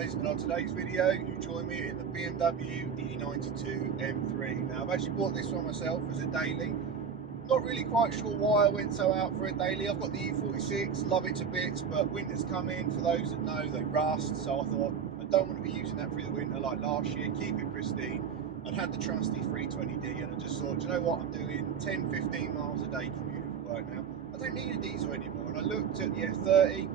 guys, and on today's video you join me in the BMW e92 M3. Now I've actually bought this one myself as a daily. Not really quite sure why I went so out for a daily. I've got the E46, love it to bits, but winter's coming. For those that know, they rust, so I thought I don't want to be using that through the winter like last year. Keep it pristine. I'd had the trusty 320D and I just thought, do you know what, I'm doing 10-15 miles a day commuting for work now. I don't need a diesel anymore. And I looked at the F30,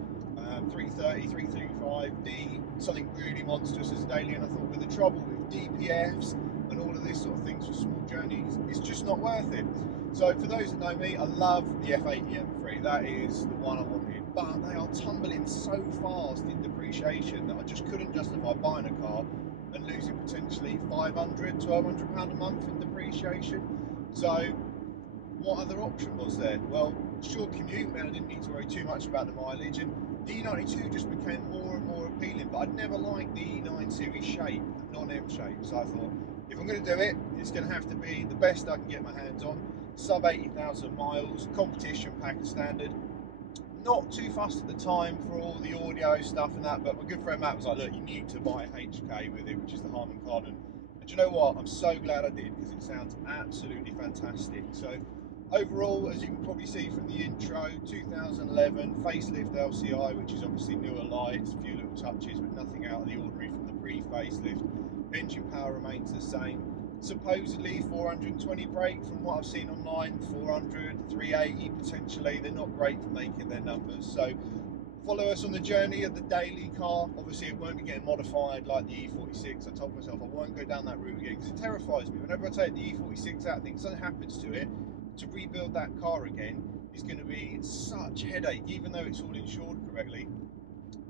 330, 335D, something really monstrous as a daily, and I thought with the trouble with DPFs and all of this sort of things for small journeys, it's just not worth it. So for those that know me, I love the F80 M3, that is the one I wanted, but they are tumbling so fast in depreciation that I just couldn't justify buying a car and losing potentially £500, £1,200 a month in depreciation. So what other option was there? Well, short commute meant I didn't need to worry too much about the mileage, and the E92 just became more and more appealing, but I'd never liked the E9 series shape, the non-M shape, so I thought, if I'm going to do it, it's going to have to be the best I can get my hands on, sub 80,000 miles, competition pack as standard. Not too fussed at the time for all the audio stuff and that, but my good friend Matt was like, look, you need to buy a HK with it, which is the Harman Kardon. And do you know what? I'm so glad I did, because it sounds absolutely fantastic. So overall, as you can probably see from the intro, 2011 facelift LCI, which is obviously newer lights, a few little touches, but nothing out of the ordinary from the pre-facelift. Engine power remains the same. Supposedly 420 brake, from what I've seen online, 400, 380 potentially. They're not great for making their numbers. So follow us on the journey of the daily car. Obviously it won't be getting modified like the E46. I told myself I won't go down that route again because it terrifies me. Whenever I take the E46 out, I think something happens to it. To rebuild that car again is going to be such a headache, even though it's all insured correctly.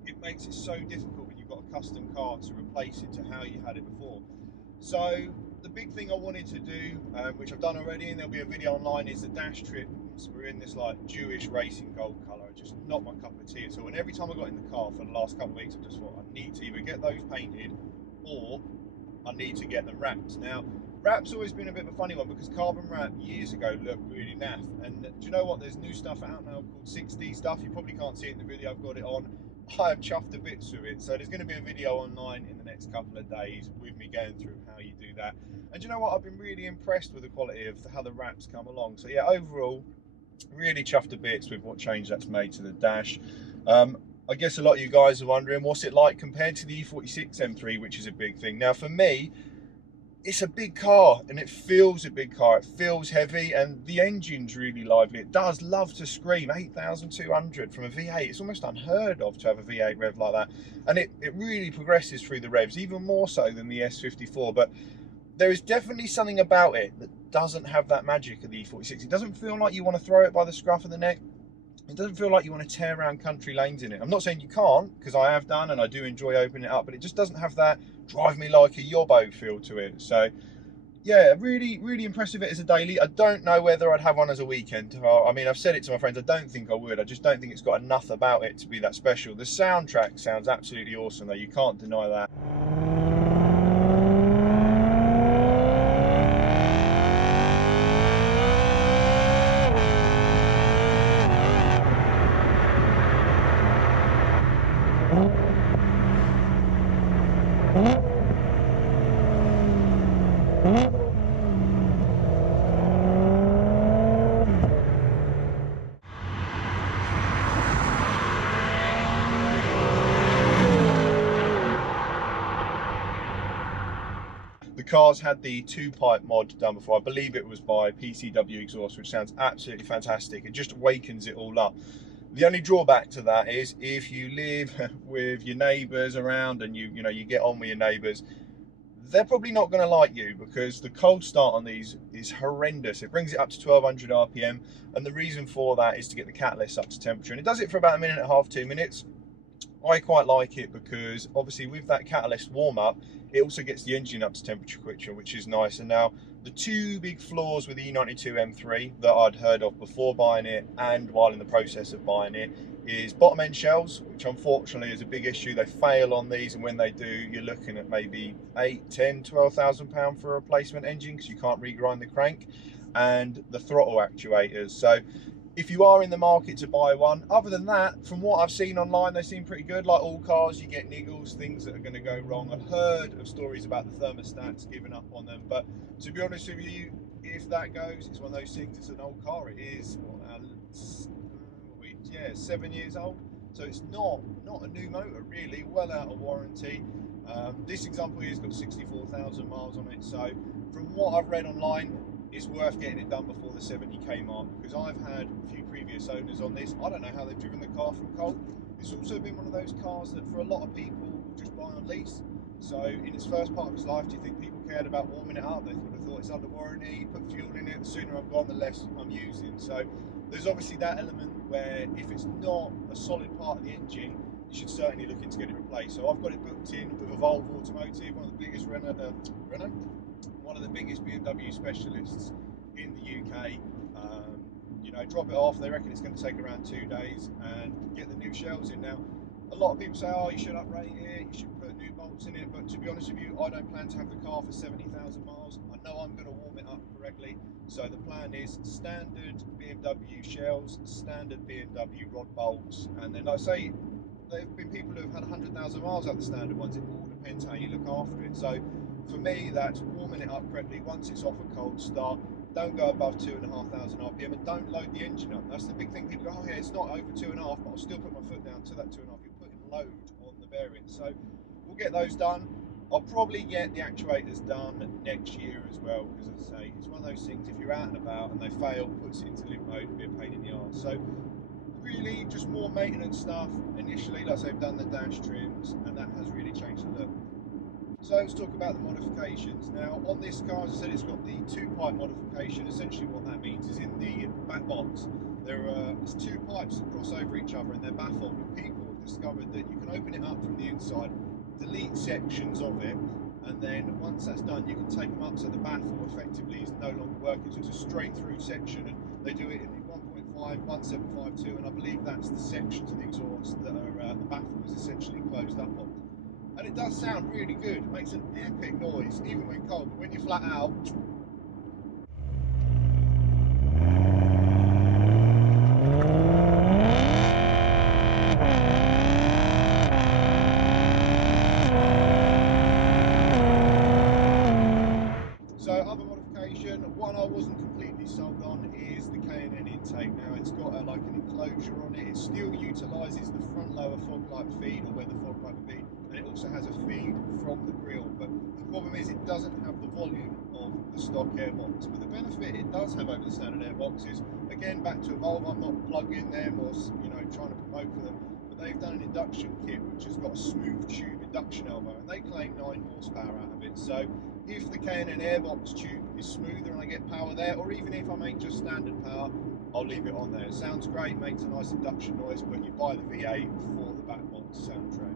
It makes it so difficult when you've got a custom car to replace it to how you had it before. So the big thing I wanted to do, which I've done already, and there'll be a video online, is the dash trims. We're in this like Jewish racing gold colour, just not my cup of tea at all. And every time I got in the car for the last couple of weeks, I just thought I need to either get those painted or I need to get them wrapped. Now, wrap's always been a bit of a funny one, because carbon wrap years ago looked really naff. And do you know what? There's new stuff out now called 6D stuff. You probably can't see it in the video. I've got it on. I have chuffed to bits with it. So there's going to be a video online in the next couple of days with me going through how you do that. And do you know what? I've been really impressed with the quality of how the wraps come along. So yeah, overall, really chuffed to bits with what change that's made to the dash. I guess a lot of you guys are wondering, what's it like compared to the E46 M3, which is a big thing. Now for me, it's a big car and it feels a big car. It feels heavy and the engine's really lively. It does love to scream. 8,200 from a V8. It's almost unheard of to have a V8 rev like that. And it really progresses through the revs, even more so than the S54. But there is definitely something about it that doesn't have that magic of the E46. It doesn't feel like you want to throw it by the scruff of the neck. It doesn't feel like you want to tear around country lanes in it. I'm not saying you can't, because I have done and I do enjoy opening it up, but it just doesn't have that drive me like a yobbo feel to it. So yeah, really impressive it as a daily. I don't know whether I'd have one as a weekend. I mean, I've said it to my friends, I don't think I would. I just don't think it's got enough about it to be that special. The soundtrack sounds absolutely awesome though, you can't deny that. The car's had the 2-pipe mod done before. I believe it was by PCW Exhaust, which sounds absolutely fantastic. It just wakens it all up. The only drawback to that is if you live with your neighbours around and you get on with your neighbours, they're probably not going to like you, because the cold start on these is horrendous. It brings it up to 1200 RPM, and the reason for that is to get the catalyst up to temperature, and it does it for about 1.5 minutes, 2 minutes. I quite like it because obviously with that catalyst warm up, it also gets the engine up to temperature quicker, which is nice. And now the two big flaws with the E92 M3 that I'd heard of before buying it and while in the process of buying it is bottom end shells, which unfortunately is a big issue. They fail on these, and when they do, you're looking at maybe 8, 10, 12,000 pounds for a replacement engine, because you can't regrind the crank, and the throttle actuators. So if you are in the market to buy one. Other than that, from what I've seen online, they seem pretty good. Like all cars, you get niggles, things that are going to go wrong. I've heard of stories about the thermostats giving up on them, but to be honest with you, if that goes, it's one of those things. It's an old car. It is, yeah, 7 years old, so it's not a new motor really. Well out of warranty. This example here has got 64,000 miles on it, so from what I've read online, it's worth getting it done before the 70k mark, because I've had a few previous owners on this. I don't know how they've driven the car from cold. It's also been one of those cars that for a lot of people will just buy on lease. So in its first part of its life, do you think people cared about warming it up? They would have thought it's under warranty, put fuel in it, the sooner I'm gone, the less I'm using. So there's obviously that element where if it's not a solid part of the engine, you should certainly look into getting it replaced. So I've got it booked in with Evolve Automotive, one of the biggest one of the biggest BMW specialists in the UK. You know, drop it off. They reckon it's going to take around 2 days and get the new shells in. Now, a lot of people say, oh, you should uprate it, you should put new bolts in it, but to be honest with you, I don't plan to have the car for 70,000 miles. I know I'm going to warm it up correctly, so the plan is standard BMW shells, standard BMW rod bolts, and then like I say, there have been people who have had 100,000 miles out of the standard ones. It all depends how you look after it. So for me, that's warming it up correctly. Once it's off a cold start, don't go above 2,500 RPM, and don't load the engine up. That's the big thing. People go, oh yeah, it's not over 2.5, but I'll still put my foot down to that 2.5. You're putting load on the bearing. So we'll get those done. I'll probably get the actuators done next year as well, because as I say, it's one of those things, if you're out and about and they fail, puts it into limp mode, it'll be a pain in the arse. So really just more maintenance stuff. Initially, like I say, I've done the dash trims, and that has really changed the look. So let's talk about the modifications. Now on this car, as I said, it's got the 2-pipe modification. Essentially what that means is in the back box, there's 2 pipes that cross over each other and they're baffled. And people have discovered that you can open it up from the inside, delete sections of it, and then once that's done, you can take them up so the baffle effectively is no longer working. So it's a straight through section, and they do it in the 1.5, 1752, and I believe that's the sections of the exhaust that are the baffle is essentially closed up on. And it does sound really good. It makes an epic noise, even when cold, but when you're flat out, so other modification, one I wasn't completely sold on is the K&N intake. Now it's got like an enclosure on it. It still utilises the front lower fog light feed, or where the fog light would be, and it also has a feed from the grille, but the problem is it doesn't have the volume of the stock airbox. But the benefit it does have over the standard airbox is, again, back to Evolve, I'm not plugging them or trying to promote for them, but they've done an induction kit which has got a smooth tube induction elbow, and they claim 9 horsepower out of it. So if the K&N airbox tube is smoother and I get power there, or even if I make just standard power, I'll leave it on there. It sounds great, makes a nice induction noise, but you buy the V8 for the back box soundtrack.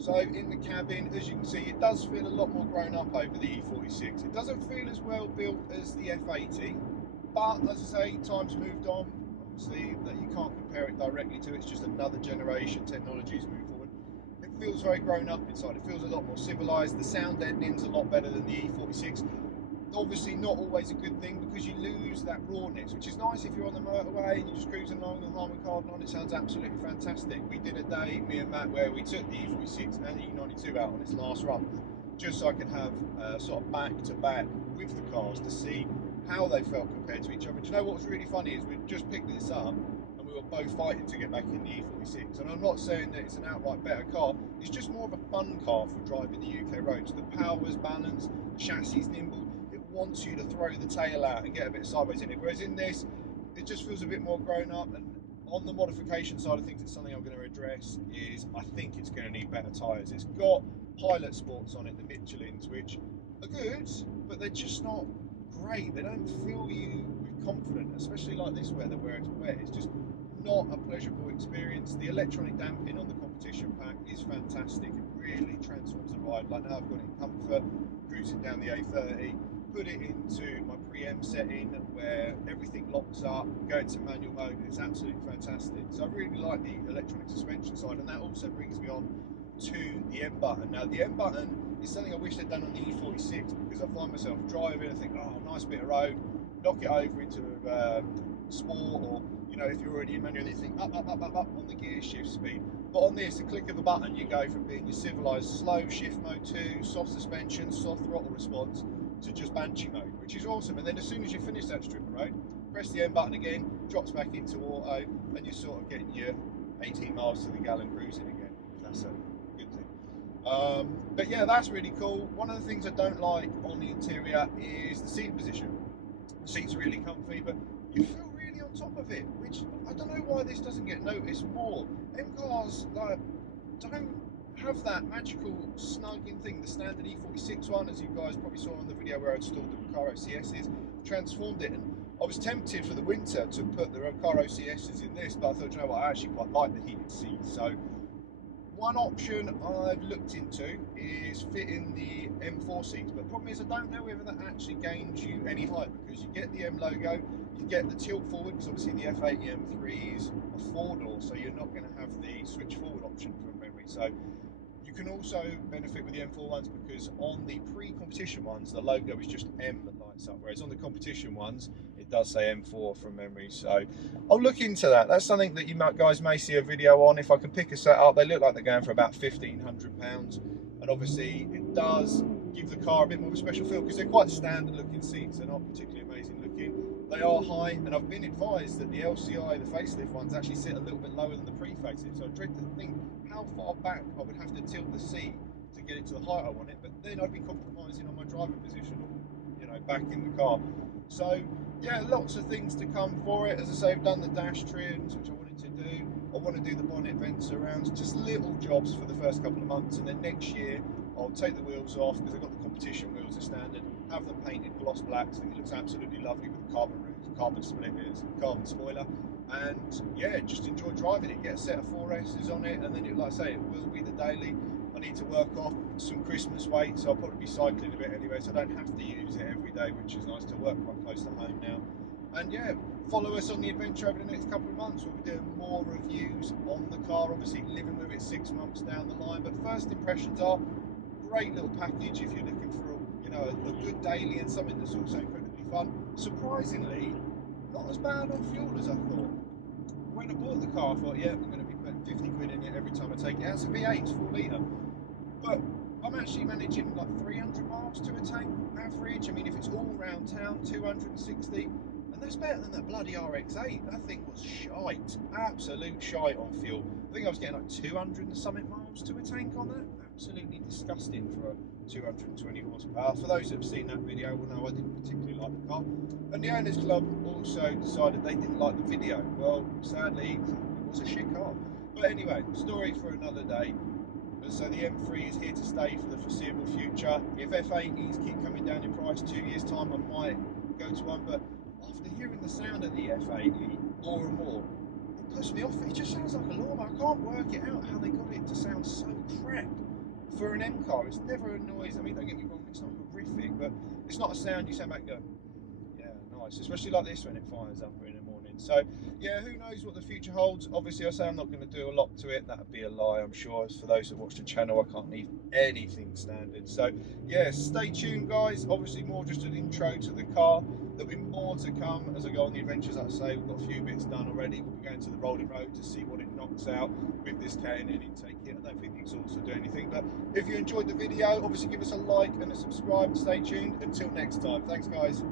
So in the cabin, as you can see, it does feel a lot more grown up over the E46. It doesn't feel as well built as the F80, but as I say, time's moved on. Obviously, that you can't compare it directly to. It's just another generation. Technology's moved forward. It feels very grown up inside. It feels a lot more civilized. The sound deadening's a lot better than the E46. Obviously not always a good thing, because you lose that rawness, which is nice if you're on the motorway and you're just cruising along with Harman Kardon on. It sounds absolutely fantastic. We did a day, me and Matt, where we took the E46 and the E92 out on its last run, just so I could have sort of back to back with the cars to see how they felt compared to each other. Do you know what was really funny is we just picked this up and we were both fighting to get back in the E46. And I'm not saying that it's an outright better car, it's just more of a fun car for driving the UK roads. The power's balanced, the chassis is nimble, it wants you to throw the tail out and get a bit sideways in it. Whereas in this, it just feels a bit more grown up. And on the modification side of things, it's something I'm going to address, is I think it's going to need better tyres. It's got Pilot Sports on it, the Michelins, which are good, but they're just not great. They don't fill you with confidence, especially like this weather where it's wet. It's just not a pleasurable experience. The electronic damping on the competition pack is fantastic. It really transforms the ride. Like now I've got it in comfort, cruising down the A30. put it into my pre-em setting where everything locks up, go into manual mode, and it's absolutely fantastic. So I really like the electronic suspension side, and that also brings me on to the M button. Now the M button is something I wish they'd done on the E46, because I find myself driving and think, oh, nice bit of road, knock it over into sport, or if you're already in manual, you think up on the gear shift speed. But on this, a click of a button, you go from being your civilized slow shift mode 2, soft suspension, soft throttle response, to just banshee mode, which is awesome. And then as soon as you finish that strip of road, press the M button again, drops back into auto, and you're sort of getting your 18 miles to the gallon cruising again. That's a good thing. But yeah, that's really cool. One of the things I don't like on the interior is the seat position. The seat's really comfy, but you feel really on top of it, which I don't know why this doesn't get noticed more. M cars don't have that magical snugging thing. The standard E46 one, as you guys probably saw on the video where I installed the Recaro CSs, transformed it, and I was tempted for the winter to put the Recaro CSs in this, but I thought, you know what, I actually quite like the heated seats. So one option I've looked into is fitting the M4 seats, but the problem is I don't know whether that actually gains you any height, because you get the M logo, you get the tilt forward, because obviously the F80 M3 is a 4-door, so you're not going to have the switch forward option from memory. So you can also benefit with the M4 ones, because on the pre-competition ones the logo is just M that lights up, whereas on the competition ones it does say M4 from memory. So I'll look into that. That's something that you guys may see a video on. If I can pick a set up, they look like they're going for about £1,500, and obviously it does give the car a bit more of a special feel, because they're quite standard looking seats. They're not particularly amazing looking. They are high, and I've been advised that the LCI, the facelift ones, actually sit a little bit lower than the pre-facelift, so I dread to think how far back I would have to tilt the seat to get it to the height I want it, but then I'd be compromising on my driving position, or back in the car. So yeah, lots of things to come for it. As I say, I've done the dash trims, which I wanted to do. I want to do the bonnet vents around, just little jobs for the first couple of months, and then next year I'll take the wheels off, because I've got the competition wheels as standard, have them painted gloss black, so it looks absolutely lovely with the carbon roof, carbon splitters, carbon spoiler, and yeah, just enjoy driving it. Get a set of 4S's on it, and then like I say, it will be the daily. I need to work off some Christmas weight, so I'll probably be cycling a bit anyway, so I don't have to use it every day, which is nice to work quite close to home now. And yeah, follow us on the adventure over the next couple of months. We'll be doing more reviews on the car, obviously living with it 6 months down the line. But first impressions are great little package if you're looking for a good daily and something that's also incredibly fun. Surprisingly, not as bad on fuel as I thought. When I bought the car, I thought, yeah, I'm going to be putting 50 quid in it every time I take it out. It's a V8, it's 4 litre. But I'm actually managing like 300 miles to a tank average. I mean, if it's all around town, 260, and that's better than that bloody RX-8. That thing was shite, absolute shite on fuel. I think I was getting like 200 and something miles to a tank on that. Absolutely disgusting for a 220 horsepower. For those that have seen that video will know I didn't particularly like the car. And the Owners Club also decided they didn't like the video. Well, sadly, it was a shit car. But anyway, story for another day. So the M3 is here to stay for the foreseeable future. If F80s keep coming down in price 2 years' time, I might go to one. But after hearing the sound of the F80 more and more, it puts me off. It just sounds like a lawnmower. I can't work it out how they got it to sound so crap for an M car. It's never a noise. I mean, don't get me wrong, it's not horrific, but it's not a sound you sound back and go, yeah, nice. Especially like this when it fires up in the morning. So yeah, who knows what the future holds. Obviously I say I'm not going to do a lot to it. That would be a lie, I'm sure. For those that watch the channel, I can't leave anything standard. So yeah, stay tuned guys. Obviously more just an intro to the car. There'll be more to come as I go on the adventures. Like I say, we've got a few bits done already. We'll be going to the rolling road to see what it knocks out with this K&N intake kit. I don't think the exhaust will do anything, but if you enjoyed the video, obviously give us a like and a subscribe. Stay tuned until next time. Thanks guys.